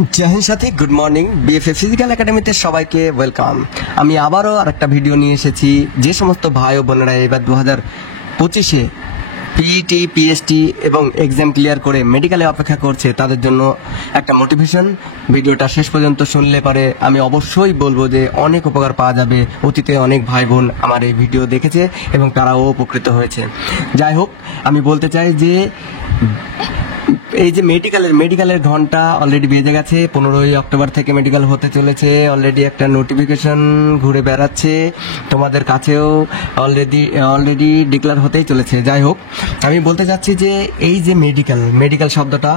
জয় হিন্দ সাথী, good morning. BFA physical একাডেমিতে সবাইকে welcome. আমি আবারও আরেকটা ভিডিও নিয়ে এসেছি। যে সমস্ত ভাই ও বোনেরা এবার 2025-এ পিইটি, পিএসটি এবং এক্সাম ক্লিয়ার করে মেডিকেলে অপেক্ষা করছে, তাদের জন্য একটা মোটিভেশন। ভিডিওটা শেষ পর্যন্ত শুনলে পারে আমি অবশ্যই বলবো যে অনেক উপকার পাওয়া যাবে। অতীতে অনেক ভাই বোন আমার এই ভিডিও দেখেছে এবং তারাও উপকৃত হয়েছে। যাই হোক, আমি বলতে চাই যে এই যে মেডিকেলের ঘন্টা অলরেডি বেজে গেছে। 15ই অক্টোবর থেকে মেডিকেল হতে চলেছে। অলরেডি একটা নোটিফিকেশন ঘুরে বেড়াচ্ছে, তোমাদের কাছেও অলরেডি ডিক্লেয়ার হতেই চলেছে। যাই হোক, আমি বলতে চাচ্ছি যে এই যে মেডিকেল শব্দটা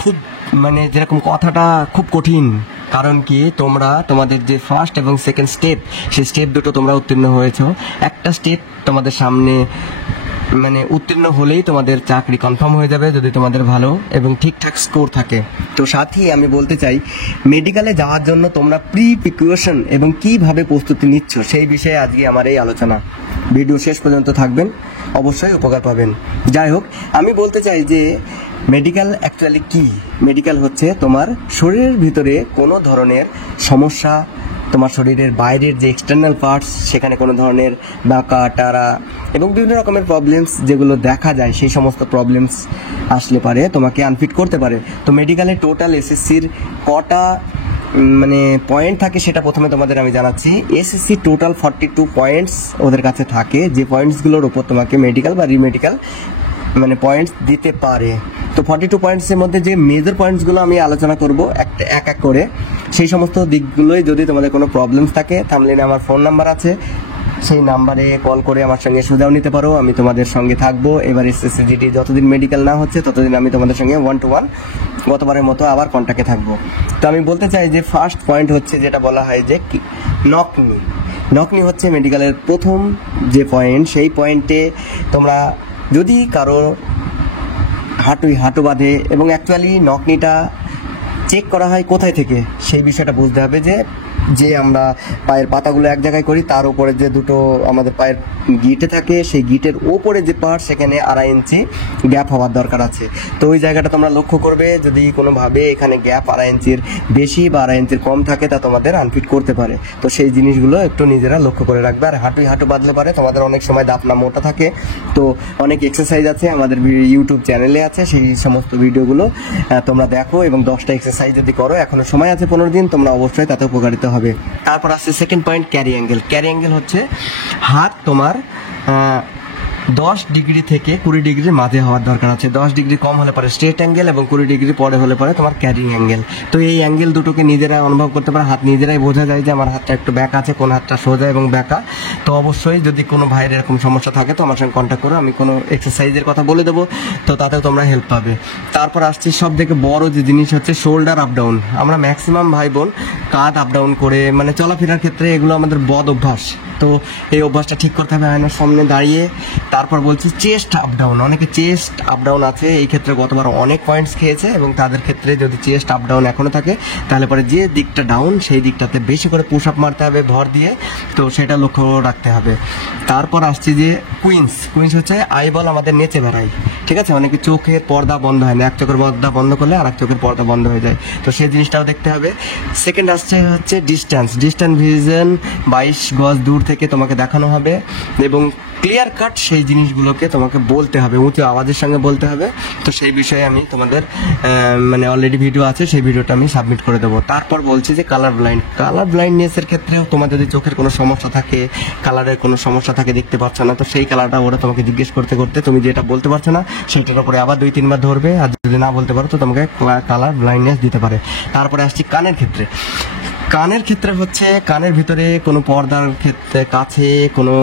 খুব যেরকম কথাটা খুব কঠিন। কারণ কি, তোমাদের যে ফার্স্ট এবং সেকেন্ড স্টেপ, সেই স্টেপ দুটো তোমরা উত্তীর্ণ হয়েছ। একটা স্টেপ তোমাদের সামনে উত্তীর্ণ হলেই তোমাদের চাকরি কনফার্ম হয়ে যাবে, যদি তোমাদের ভালো এবং ঠিকঠাক স্কোর থাকে। তো সাথে আমি বলতে চাই, মেডিকেলে যাওয়ার জন্য তোমরা প্রিপারেশন এবং কিভাবে প্রস্তুতি নিচ্ছ সেই বিষয়ে আজকে আমার এই আলোচনা। ভিডিও শেষ পর্যন্ত থাকবেন, অবশ্যই উপকার পাবেন। যাই হোক, আমি বলতে চাই যে মেডিকেল অ্যাকচুয়ালি কি। মেডিকেল হচ্ছে তোমার শরীরের ভিতরে কোনো ধরনের সমস্যা, তোমার শরীরের বাইরের যে এক্সটার্নাল পার্টস, সেখানে কোনো ধরনের বাঁকা টারা এবং বিভিন্ন রকমের প্রবলেমস যেগুলো দেখা যায়, সেই সমস্ত প্রবলেমস আসলে পারে তোমাকে আনফিট করতে পারে। তো মেডিকেলে টোটাল এসএসসির কটা পয়েন্ট থাকে সেটা প্রথমে তোমাদের আমি জানাচ্ছি। এসএসসি টোটাল 42 পয়েন্টস ওদের কাছে থাকে, যে পয়েন্টসগুলোর উপর তোমাকে মেডিকেল বা রিমেডিকেল পয়েন্টস দিতে পারে। তো 42 পয়েন্টসের মধ্যে যে মেজর পয়েন্টসগুলো আমি আলোচনা করব এক এক করে, সেই সমস্ত দিকগুলোই যদি তোমাদের কোনো প্রবলেমস থাকে, থাম্বনেইলে আমার ফোন নাম্বার আছে, সেই নাম্বারে কল করে আমার সঙ্গে সুবিধাও নিতে পারো। আমি তোমাদের সঙ্গে থাকবো। এবার এসএসসি জিডি যতদিন মেডিকেল না হচ্ছে ততদিন আমি তোমাদের সঙ্গে 1-to-1 গতবারের মতো আবার কন্ট্যাক্টে থাকবো। তো আমি বলতে চাই যে ফার্স্ট পয়েন্ট হচ্ছে যেটা বলা হয় যে নকনি হচ্ছে মেডিকেলের প্রথম যে পয়েন্ট। সেই পয়েন্টে তোমরা যদি কারো হাঁটু বাঁধে, এবং অ্যাকচুয়ালি নকনিটা চেক করা হয় কোথায় থেকে, সেই বিষয়টা বুঝতে হবে। যে আমরা পায়ের পাতাগুলো এক জায়গায় করি, তার উপরে যে দুটো আমাদের পায়ের গিটে থাকে, সেই গিটের ওপরে যে পার্ট, সেখানে 2.5 ইঞ্চি গ্যাপ হওয়ার দরকার আছে। তো ওই জায়গাটা তোমরা লক্ষ্য করবে। যদি কোনোভাবে এখানে গ্যাপ 2.5 ইঞ্চির বেশি বা 2.5 ইঞ্চির কম থাকে, তা তোমাদের আনফিট করতে পারে। তো সেই জিনিসগুলো একটু নিজেরা লক্ষ্য করে রাখবে। আর হাঁটু বাঁধলে পারে তোমাদের অনেক সময় দাপনা মোটা থাকে। তো অনেক এক্সারসাইজ আছে আমাদের ইউটিউব চ্যানেলে আছে, সেই সমস্ত ভিডিওগুলো তোমরা দেখো এবং 10টা এক্সারসাইজ যদি করো, এখনো সময় আছে 15 দিন, তোমরা অবশ্যই তাতে উপকারিত হবে। তারপর আসছে সেকেন্ড পয়েন্ট, ক্যারি অ্যাঙ্গেল হচ্ছে হাত তোমার 10 ডিগ্রি থেকে 20 ডিগ্রির মাঝে হওয়ার দরকার আছে। 10 ডিগ্রি কম হলে পরে স্ট্রেট অ্যাঙ্গেল এবং 20 ডিগ্রি পরে হলে পরে তোমার ক্যারিং অ্যাঙ্গেল। তো এই অ্যাঙ্গেল দুটোকে নিজেরা অনুভব করতে পারে, হাত নিজেরাই বোঝা যায় যে আমার হাতটা একটু ব্যাকা আছে, কোন হাতটা সোজা এবং ব্যাকা। তো অবশ্যই যদি কোনো ভাইয়ের এরকম সমস্যা থাকে তো আমার সঙ্গে কন্ট্যাক্ট করো, আমি কোনো এক্সারসাইজের কথা বলে দেবো, তো তাতেও তোমরা হেল্প পাবে। তারপর আসছে সব থেকে বড় যে জিনিস হচ্ছে শোল্ডার আপ ডাউন। আমরা ম্যাক্সিমাম ভাই বোন কাঁধ আপ ডাউন করে চলাফেরার ক্ষেত্রে এগুলো আমাদের বদ অভ্যাস। তো এই অভ্যাসটা ঠিক করতে হবে আয়নার সামনে দাঁড়িয়ে। তারপর বলছি চেস্ট আপ ডাউন। অনেকে চেস্ট আপ ডাউন আছে, এই ক্ষেত্রে গতবার অনেক পয়েন্টস খেয়েছে, এবং তাদের ক্ষেত্রে যদি চেস্ট আপ ডাউন এখনো থাকে, তাহলে পরে যে দিকটা ডাউন সেই দিকটাতে বেশি করে পুশ আপ মারতে হবে ভর দিয়ে। তো সেটা লক্ষ্য রাখতে হবে। তারপর আসছি যে কুইন্স হচ্ছে আইবল আমাদের নেচে বেড়াই, ঠিক আছে। অনেকে চোখের পর্দা বন্ধ হয় না, এক চোখের পর্দা বন্ধ করলে আর এক চোখের পর্দা বন্ধ হয়ে যায়, তো সেই জিনিসটাও দেখতে হবে। সেকেন্ড হচ্ছে ডিস্টেন্স ভিশন। 22 গজ দূর থেকে তোমাকে দেখানো হবে এবং ক্লিয়ার কাট সেই জিনিসগুলোকে তোমাকে বলতে হবে, উঁচু আওয়াজের সঙ্গে বলতে হবে। তো সেই বিষয়ে আমি তোমাদের অলরেডি ভিডিও আছে, সেই ভিডিওটা আমি সাবমিট করে দেবো। তারপর বলছি যে কালার ব্লাইন্ডনেসের ক্ষেত্রেও তোমার যদি চোখের কোনো সমস্যা থাকে, কালারের কোনো সমস্যা থাকে, দেখতে পাচ্ছ না, তো সেই কালারটা ওরা তোমাকে জিজ্ঞেস করতে তুমি যেটা বলতে পারছো না সেটার উপরে আবার 2-3 বার ধরবে, আর যদি না বলতে পারো তো তোমাকে কালার ব্লাইন্ডনেস দিতে পারে। তারপরে আসছি কানের ক্ষেত্রে হচ্ছে কানের ভিতরে কোনো পর্দার ক্ষেত্রে কাছে কোনো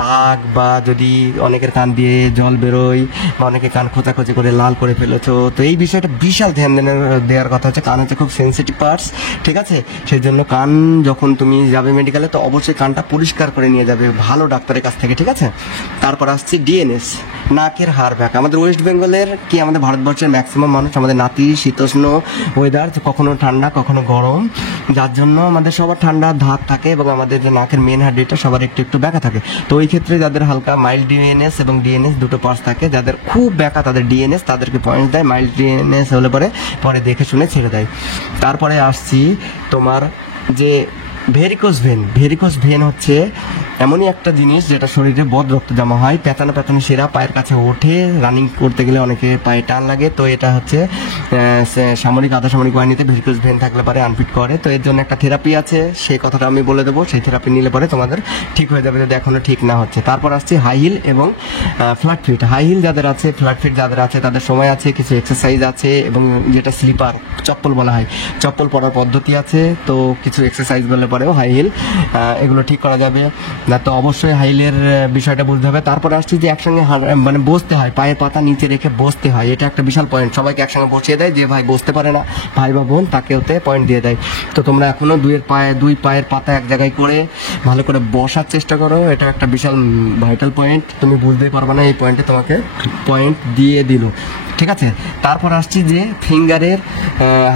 দাগ, বা যদি অনেকের কান দিয়ে জল বেরোয়, বা অনেকে কান খোঁচাখোঁচি করে লাল করে ফেলেছো, তো এই বিষয়টা বিশাল ধ্যান দেওয়ার কথা হচ্ছে। কান হচ্ছে খুব সেন্সিটিভ পার্টস, ঠিক আছে। সেই জন্য কান যখন তুমি যাবে মেডিকেলে, তো অবশ্যই কানটা পরিষ্কার করে নিয়ে যাবে ভালো ডাক্তারের কাছ থেকে, ঠিক আছে। তারপর আসছি ডিএনএস, নাকের হাড় ব্যাকা। আমাদের ওয়েস্ট বেঙ্গলের কি আমাদের ভারতবর্ষের ম্যাক্সিমাম মানুষ আমাদের নাতিশীতোষ্ণ ওয়েদার, কখনো ঠান্ডা কখনো গরম, যার জন্য আমাদের সবার ঠান্ডা ধাত থাকে এবং আমাদের যে নাকের মেন হাড্ডিটা সবার একটু একটু ব্যাকা থাকে। তো ওই ক্ষেত্রে যাদের হালকা মাইল্ড ডিএনএস এবং ডিএনএস দুটো পার্টস থাকে, যাদের খুব ব্যাকা তাদের ডিএনএস তাদেরকে পয়েন্ট দেয়, মাইল্ড ডিএনএস হলে পরে দেখে শুনে ছেড়ে দেয়। তারপরে আসছি তোমার যে ভেরিকোজ ভেন হচ্ছে এমনই একটা জিনিস যেটা শরীরে বদ রক্ত জমা হয়, পেঁচানো শিরা পায়ের কাছে ওঠে, রানিং করতে গেলে অনেকে পায়ে টান লাগে। তো এটা হচ্ছে সামরিক আধা সামরিক বাহিনীতে ভেরিকোজ ভেন থাকলে পরে আনফিট করে। তো এর জন্য একটা থেরাপি আছে, সেই কথাটা আমি বলে দেবো। সেই থেরাপি নিলে পরে তোমাদের ঠিক হয়ে যাবে যদি এখনো ঠিক না হচ্ছে। তারপর আসছে হাই হিল এবং ফ্ল্যাট ফিট। হাই হিল যাদের আছে, ফ্ল্যাট ফিট যাদের আছে, তাদের সময় আছে, কিছু এক্সারসাইজ আছে এবং যেটা স্লিপার চপ্পল বলা হয়, চপ্পল পরার পদ্ধতি আছে। তো কিছু এক্সারসাইজ বললে পরেও হাই হিল এগুলো ঠিক করা যাবে না। তো অবশ্যই হাই হিলের বিষয়টা বুঝতে হবে। তারপরে আসছি যে একসঙ্গে মানে বসতে হয়, পায়ের পাতা নিচে রেখে বসতে হয়, এটা একটা বিশাল পয়েন্ট। সবাইকে একসঙ্গে বসিয়ে দেয়, যে ভাই বসতে পারে না ভাই বা বোন তাকে ওতে পয়েন্ট দিয়ে দেয়। তো তোমরা এখনো দুই পায়ের পাতা এক জায়গায় করে ভালো করে বসার চেষ্টা করো, এটা একটা বিশাল ভাইটাল পয়েন্ট। তুমি বুঝতেই পারবে না এই পয়েন্টে তোমাকে পয়েন্ট দিয়ে দিল, ঠিক আছে। তারপর আসছি যে ফিঙ্গারের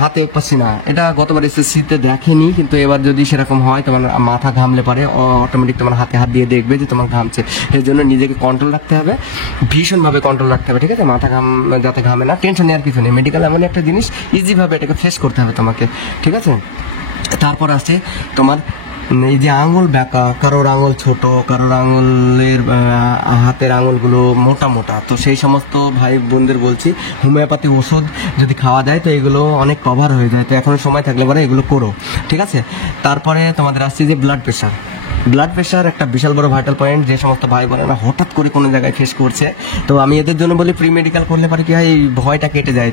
হাতে পসিনা, এটা গতবার এসএসসিতে দেখেনি, কিন্তু এবার যদি সেরকম হয় তোমার মাথা ঘামলে পারে অটোমেটিক তোমার হাতে হাত দিয়ে দেখবে যে তোমার ঘামছে। এর জন্য নিজেকে কন্ট্রোল রাখতে হবে, ভীষণভাবে কন্ট্রোল রাখতে হবে, ঠিক আছে। মাথা যাতে ঘামে না, টেনশন নেওয়ার কিছু নেই। মেডিকেল এমন একটা জিনিস, ইজিভাবে এটাকে ফেস করতে হবে তোমাকে, ঠিক আছে। তারপর আসছে তোমার এই যে আঙুল ব্যাকা, কারোর আঙুল ছোট, কারোর আঙুলের হাতের আঙুলগুলো মোটা মোটা, তো সেই সমস্ত ভাই বোনদের বলছি হোমিওপ্যাথি ওষুধ যদি খাওয়া যায় তো এগুলো অনেক কভার হয়ে যায়। তো এখনো সময় থাকলে পরে এগুলো করো, ঠিক আছে। তারপরে তোমাদের আসছে যে ব্লাড প্রেশার একটা বিশাল বড় ভাইটাল পয়েন্ট, যে সমস্ত ভাই বোনেরা হঠাৎ করে কোনো জায়গায় ফেস করছে। তো আমি এদের জন্য বলি প্রি মেডিকেল করলে পারে কি হয়, এই ভয়টা কেটে যায়,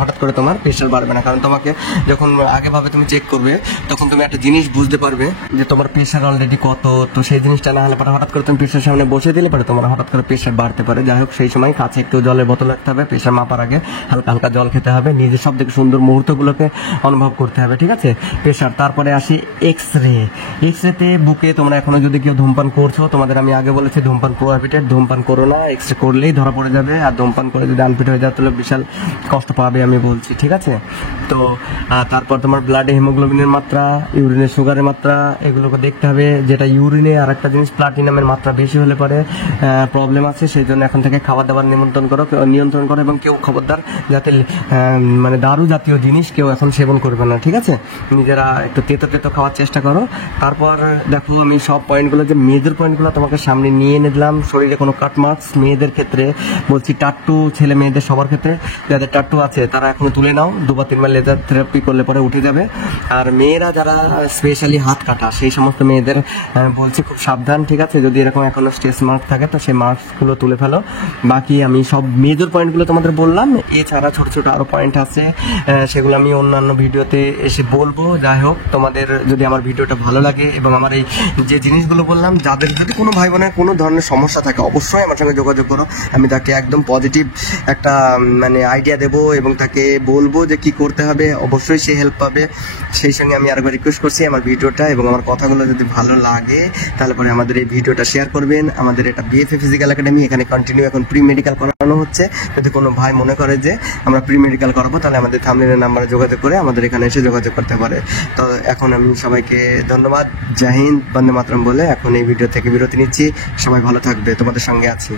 হঠাৎ করে তোমার প্রেশার বাড়বে না। কারণ তোমাকে যখন আগেভাবে তুমি চেক করবে তখন তুমি একটা জিনিস বুঝতে পারবে যে তোমার প্রেশার অলরেডি কত। তো সেই জিনিসটা না হলে পরে হঠাৎ করে তুমি প্রেশার সামনে বসে দিলে পরে তোমার হঠাৎ করে প্রেশার বাড়তে পারে। যাই হোক, সেই সময় কাছে একটু জলের বোতল রাখতে হবে, প্রেশার মাপার আগে হালকা হালকা জল খেতে হবে, নিজের সব থেকে সুন্দর মুহূর্তগুলোকে অনুভব করতে হবে, ঠিক আছে। প্রেশার। তারপরে আসি এক্সরেতে বুকে তোমরা এখনো যদি কেউ ধূমপান করছো, তোমাদের আমি আগে বলেছি ধূমপান প্রোহিবিটেড, ধূমপান করো না, এক্সরে করলেই ধরা পড়ে যাবে। আর ধূমপান করে যদি আনফিট হয়ে যায় তাহলে বিশাল কষ্ট পাবে, আমি বলছি, ঠিক আছে। তো তারপর তোমার ব্লাডে হিমোগ্লোবিনের মাত্রা, ইউরিনে সুগারের মাত্রা, এগুলোকে দেখতে হবে। যেটা ইউরিনে আর একটা জিনিস প্লাটিনামের মাত্রা বেশি হলে পরে প্রবলেম আছে, সেই জন্য এখন থেকে খাবার দাবার নিয়ন্ত্রণ করো এবং কেউ খবরদার যাতে মানে দারু জাতীয় জিনিস কেউ এখন সেবন করবে না, ঠিক আছে। নিজেরা একটু তেতো খাওয়ার চেষ্টা করো। তারপর দেখো আমি সব পয়েন্টগুলো যে মেজর পয়েন্টগুলো তোমাকে সামনে নিয়ে এনে দিলাম। শরীরে কোনো কাট মার্কস মেয়েদের ক্ষেত্রে বলছি, টাট্টু ছেলে মেয়েদের সবার ক্ষেত্রে যাদের টাট্টু আছে তারা এখনো তুলে নাও, 2 বা 3 বার লেজার থেরাপি করলে পরে উঠে যাবে। আর মেয়েরা যারা স্পেশালি হাত কাটা, সেই সমস্ত মেয়েদের বলছি খুব সাবধান, ঠিক আছে। যদি এরকম এখনো স্ট্রেস মার্ক থাকে তো সেই মার্কসগুলো তুলে ফেলো। বাকি আমি সব মেজর পয়েন্টগুলো তোমাদের বললাম, এছাড়া ছোট ছোট আরো পয়েন্ট আছে, সেগুলো আমি অন্যান্য ভিডিওতে এসে বলবো। যাই হোক, তোমাদের যদি আমার ভিডিওটা ভালো লাগে এবং আমার এই যে জিনিসগুলো বললাম, যাদের যদি কোনো ভাই বোনের কোনো ধরনের সমস্যা থাকে অবশ্যই আমার সঙ্গে যোগাযোগ করো। আমি তাকে একদম পজিটিভ একটা মানে আইডিয়া দেবো এবং তাকে বলবো যে কি করতে হবে, অবশ্যই সে হেল্প পাবে। সেই সঙ্গে আমি আরেকবার রিকোয়েস্ট করছি, আমার ভিডিওটা এবং আমার কথাগুলো যদি ভালো লাগে তাহলে পরে আমাদের এই ভিডিওটা শেয়ার করবেন। আমাদের এটা বিএফএ ফিজিক্যাল একাডেমি, এখানে কন্টিনিউ এখন প্রি মেডিকেল করানো হচ্ছে। যদি কোনো ভাই মনে করে যে আমরা প্রি মেডিকেল করাবো তাহলে আমাদের থাম্বনেলের নাম্বারে যোগাযোগ করে আমাদের এখানে এসে যোগাযোগ করতে পারে। তো এখন আমি সবাইকে ধন্যবাদ, জয় হিন্দ, বন্দে মাতরম বলে এখন এই ভিডিও থেকে বিরতি নিচ্ছি। সবাই ভালো থাকবে, তোমাদের সঙ্গে আছি।